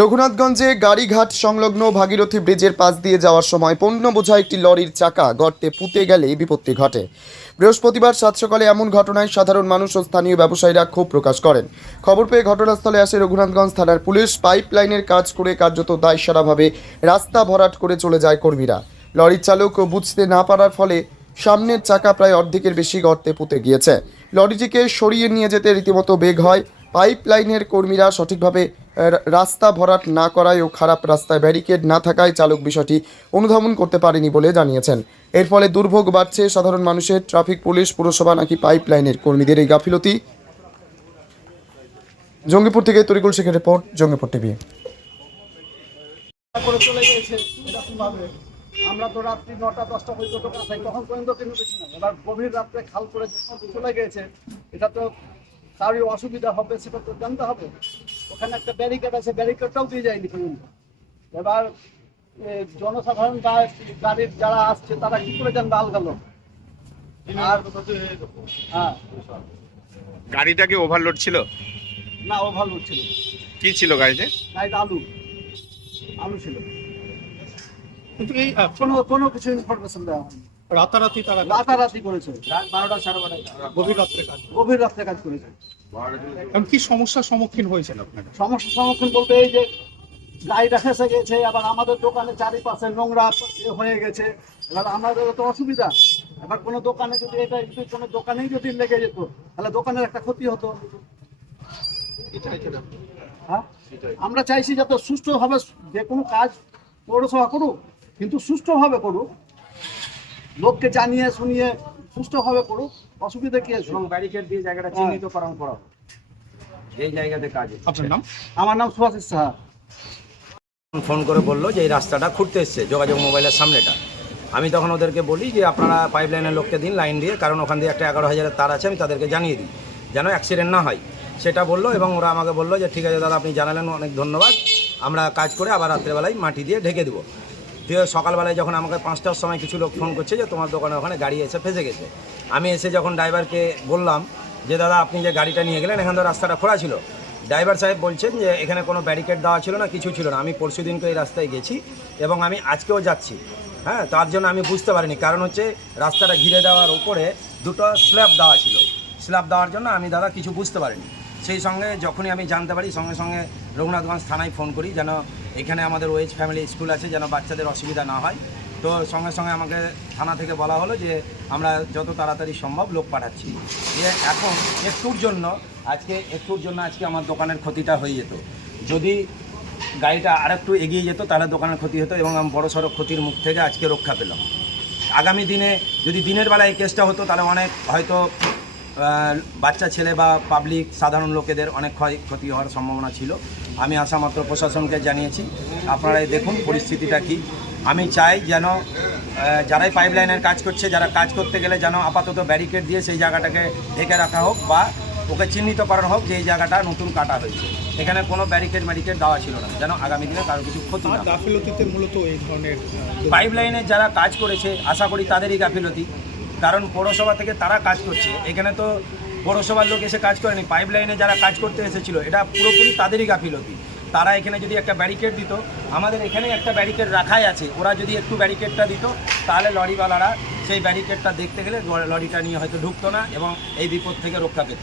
রঘুনাথগঞ্জে গাড়িঘাট সংলগ্ন ভাগীরথী ব্রিজের পাশ দিয়ে যাওয়ার সময় পণ্য বোঝা একটি লরির চাকা গর্তে পুঁতে গেলে বিপত্তি ঘটে। বৃহস্পতিবার সাত সকালে এমন ঘটনায় সাধারণ মানুষ ও স্থানীয় ব্যবসায়ীরা ক্ষোভ প্রকাশ করেন। খবর পেয়ে ঘটনাস্থলে আসে রঘুনাথগঞ্জ থানার পুলিশ। পাইপ লাইনের কাজ করে কার্যত দায়সারাভাবে রাস্তা ভরাট করে চলে যায় কর্মীরা। লরির চালক বুঝতে না পারার ফলে সামনের চাকা প্রায় অর্ধেকের বেশি গর্তে পুঁতে গিয়েছে। লরিটিকে সরিয়ে নিয়ে যেতে রীতিমতো বেগ হয়। পাইপ লাইনের কর্মীরা সঠিকভাবে রাস্তা ভরাট না করায় ও খারাপ রাস্তায় ব্যারিকেড না থাকায় চালক বিষয়টি অনুধাবন করতে পারেনি বলে জানিয়েছেন। এর ফলে দুর্ভোগ বাড়ছে সাধারণ মানুষের। ট্রাফিক পুলিশ পুরসভা নাকি পাইপ লাইনের কর্মীদের এই গাফিলতি। জঙ্গিপুর থেকে তরিকুল শেখের রিপোর্ট, জঙ্গিপুর টিভি। আমরা তো রাত্রি 9টা-10টা পর্যন্ত কাছাই, তখন পর্যন্ত কিন্তু কিছু না। এবার গভীর রাত্রে খাল করে চলে গিয়েছে, এটা তো তারই অসুবিধা হবে, সেটা তো জানতে হবে। ওখানে একটা ব্যারিকেড আছে, ব্যারিকেডটাও দিয়ে যায়নি পর্যন্ত। এবার জনসাধারণ গাড়ির যারা আসছে তারা কি করে জানবে আলগালো। আর হ্যাঁ, গাড়িটা কি ওভারলোড ছিল? না, ওভারলোড ছিল। কি ছিল গাড়িতে? গাড়িতে আলু ছিল, কিন্তু এই কোনো কিছু ইনফরমেশন দেওয়া হয়নি। রাতারাতি করেছে, রাত 12টা 12:30 গভীর রাত্রে কাজ করেছে। কি সমস্যার সম্মুখীন হয়েছেন আপনারা? সমস্যার সম্মুখীন বলতে এই যে গাড়িটা ফেসে গেছে, আবার আমাদের দোকানে চারিপাশে নোংরা হয়ে গেছে। এবার আমাদের তো অসুবিধা। এবার কোনো দোকানে যদি কোনো দোকানেই যদি লেগে যেত তাহলে দোকানের একটা ক্ষতি হতো। হ্যাঁ, আমরা চাইছি যাতে সুষ্ঠুভাবে যে কোনো কাজ পৌরসভা করুক, কিন্তু সুষ্ঠুভাবে করুক, লোককে জানিয়ে শুনিয়ে সুষ্ঠুভাবে করুক। অসুবিধা কি আছে? ব্যারিকেড দিয়ে জায়গাটা চিহ্নিতকরণ করা এই জায়গাতে কাজ। আপনার নাম? আমার নাম সুভাষিস সাহা। ফোন করে বললো যে এই রাস্তাটা খুঁড়তে এসছে যোগাযোগ মোবাইলের সামনেটা। আমি তখন ওদেরকে বলি যে আপনারা পাইপ লাইনের লোককে দিন লাইন দিয়ে, কারণ ওখান দিয়ে একটা 11,000-এর তার আছে, আমি তাদেরকে জানিয়ে দিই যেন অ্যাক্সিডেন্ট না হয়। সেটা বললো এবং ওরা আমাকে বললো যে ঠিক আছে দাদা, আপনি জানালেন, অনেক ধন্যবাদ, আমরা কাজ করে আবার রাত্রেবেলায় মাটি দিয়ে ঢেকে দেবো। দিয়ে সকালবেলায় যখন আমাকে 5টার সময় কিছু লোক ফোন করছে যে তোমার দোকানের ওখানে গাড়ি এসে ফেসে গেছে, আমি এসে যখন ড্রাইভারকে বললাম যে দাদা আপনি যে গাড়িটা নিয়ে গেলেন এখান থেকে রাস্তাটা খোলা ছিল, ড্রাইভার সাহেব বলছেন যে এখানে কোনো ব্যারিকেড দেওয়া ছিল না, কিছু ছিল না। আমি পরশু দিনকে এই রাস্তায় গেছি এবং আমি আজকেও যাচ্ছি। হ্যাঁ, তার জন্য আমি বুঝতে পারিনি, কারণ হচ্ছে রাস্তাটা ঘিরে দেওয়ার উপরে দুটো স্ল্যাব দেওয়া ছিল। স্ল্যাব দেওয়ার জন্য আমি দাদা কিছু বুঝতে পারিনি। সেই সঙ্গে যখনই আমি জানতে পারি সঙ্গে সঙ্গে রঘুনাথগঞ্জ থানায় ফোন করি, যেন এখানে আমাদের ওয়েজ ফ্যামিলি স্কুল আছে, যেন বাচ্চাদের অসুবিধা না হয়। তো সঙ্গে সঙ্গে আমাকে থানা থেকে বলা হলো যে আমরা যত তাড়াতাড়ি সম্ভব লোক পাঠাচ্ছি। যে এখন একটুর জন্য আজকে আমার দোকানের ক্ষতিটা হয়ে যেত। যদি গাড়িটা আরেকটু এগিয়ে যেত তাহলে দোকানের ক্ষতি হতো এবং আমি বড়সড় ক্ষতির মুখ থেকে আজকে রক্ষা পেলাম। আগামী দিনে যদি দিনের বেলায় এই কেসটা হতো তাহলে অনেক হয়তো বাচ্চা ছেলে বা পাবলিক সাধারণ লোকেদের অনেক ক্ষতি হওয়ার সম্ভাবনা ছিল। আমি আসামাত্র প্রশাসনকে জানিয়েছি, আপনারাই দেখুন পরিস্থিতিটা কী। আমি চাই যেন যারাই পাইপ লাইনের কাজ করছে, যারা কাজ করতে গেলে যেন আপাতত ব্যারিকেড দিয়ে সেই জায়গাটাকে ঢেকে রাখা হোক বা ওকে চিহ্নিত করানো হোক যে এই জায়গাটা নতুন কাটা হয়েছে। এখানে কোনো ব্যারিকেড দেওয়া ছিল না, যেন আগামী দিনে কারো কিছু ক্ষতি না। গাফিলতিতে মূলত এই ধরনের পাইপ লাইনে যারা কাজ করেছে আশা করি তাদেরই গাফিলতি, কারণ পৌরসভা থেকে তারা কাজ করছে। এখানে তো পৌরসভার লোক এসে কাজ করেনি, পাইপ লাইনে যারা কাজ করতে এসেছিল এটা পুরোপুরি তাদেরই গাফিলতি। তারা এখানে যদি একটা ব্যারিকেড দিত, আমাদের এখানে একটা ব্যারিকেড রাখাই আছে, ওরা যদি একটু ব্যারিকেডটা দিত তাহলে লরিওয়ালারা সেই ব্যারিকেডটা দেখতে গেলে লরিটা নিয়ে হয়তো ঢুকতো না এবং এই বিপদ থেকে রক্ষা পেত।